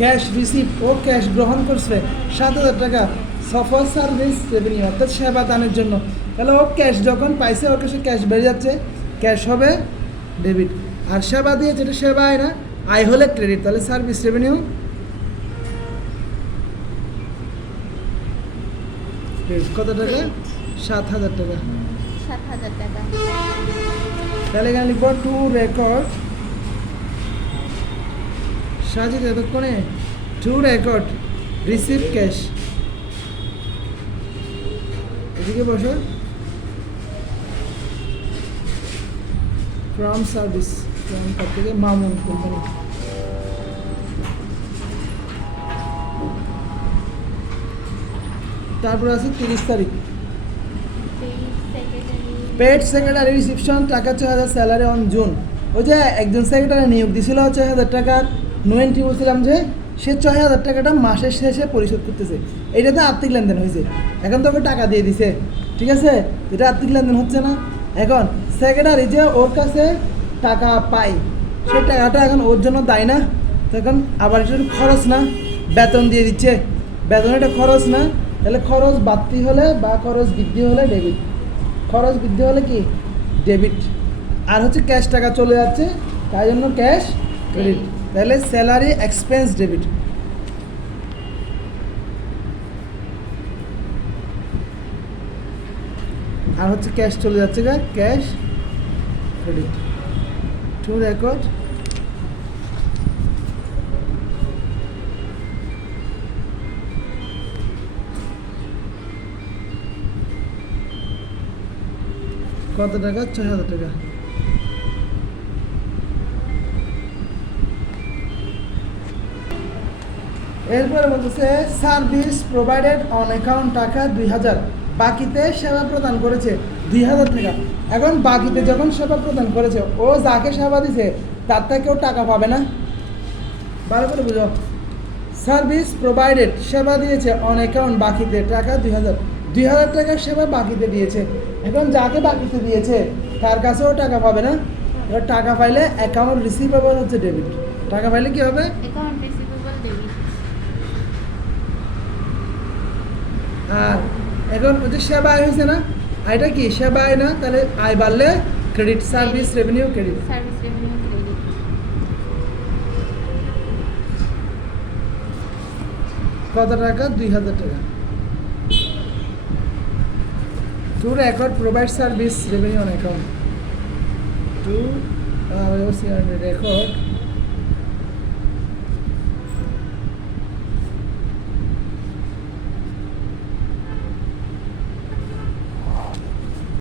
Cash receive ও cash গ্রহণ করছে 7,000 টাকা সফল সার্ভিস রেভিনিউ অর্থাৎ সেবা দানের জন্য। তাহলে ও ক্যাশ যখন পাইছে ওর কাছে ক্যাশ বেড়ে যাচ্ছে, ক্যাশ হবে ডেবিট। আর সেবা দিয়ে যেটা সেবা আয় না, আয় হলে ক্রেডিট, তাহলে সার্ভিস রেভিনিউ কত টাকা? 7,000 টাকা। 7,000 টাকা। তাহলে এখানে লিখব টু রেকর্ড সাজিদ এতক্ষণে টু রেকর্ড রিসিভ ক্যাশ। এদিকে বসো, ফ্রম সার্ভিস, ফ্রম থেকে মামুন কোম্পানি। তারপর আছে 30 তারিখ পেড সেক্রেটারি রিসিপশন টাকা 6,000 স্যালারি অন জুন। ওই যে একজন সেক্রেটারি নিয়োগ দিছিল 6,000 টাকার নোয়েন্টি, বলছিলাম যে সে 6,000 টাকাটা মাসের শেষে পরিশোধ করতেছে। এইটাতে আর্থিক লেনদেন হয়েছে, এখন তোকে টাকা দিয়ে দিছে, ঠিক আছে, এটা আর্থিক লেনদেন হচ্ছে না। এখন সেক্রেটারি যে ওর কাছে টাকা পায়, সেই টাকাটা এখন ওর জন্য দায় না, তখন আবার এটা খরচ না, বেতন দিয়ে দিচ্ছে, বেতন এটা খরচ না, তাহলে খরচ বাড়তি হলে বা খরচ বৃদ্ধি হলে ডেবিট, খরচ বৃদ্ধি হলে কি ডেবিট। আর হচ্ছে ক্যাশ টাকা চলে যাচ্ছে, তাই জন্য ক্যাশ ক্রেডিট, তাহলে স্যালারি এক্সপেন্স ডেবিট। আর হচ্ছে ক্যাশ চলে যাচ্ছে, ক্যাশ ক্রেডিট। টু রেকর্ড কত টাকা? 6,000 টাকা। এরপরে বলতেছে সার্ভিস প্রোভাইডেড অন অ্যাকাউন্ট টাকা 2,000, বাকিতে সেবা প্রদান করেছে 2,000 টাকা। এখন বাকিতে যখন সেবা প্রদান করেছে, ও যাকে সেবা দিছে তার থেকেও টাকা পাবে না, ভালো করে বুঝো। সার্ভিস প্রোভাইডেড সেবা দিয়েছে অন অ্যাকাউন্ট বাকিতে টাকা 2,000, 2,000 টাকার সেবা বাকিতে দিয়েছে। এখন যাকে বাকিতে দিয়েছে তার কাছেও টাকা পাবে না। এবার টাকা পাইলে অ্যাকাউন্ট রিসিভেবল হচ্ছে ডেবিট, টাকা পাইলে কি হবে? Account receivable debit. আর এখন হচ্ছে সেবা আয় হয়েছে না, আয়টা কি সেবা আয় না, তাহলে আয় বাড়লে credit, service revenue credit. Service revenue credit. কত টাকা? 2,000 টাকা। Two record provide service revenue on account, two record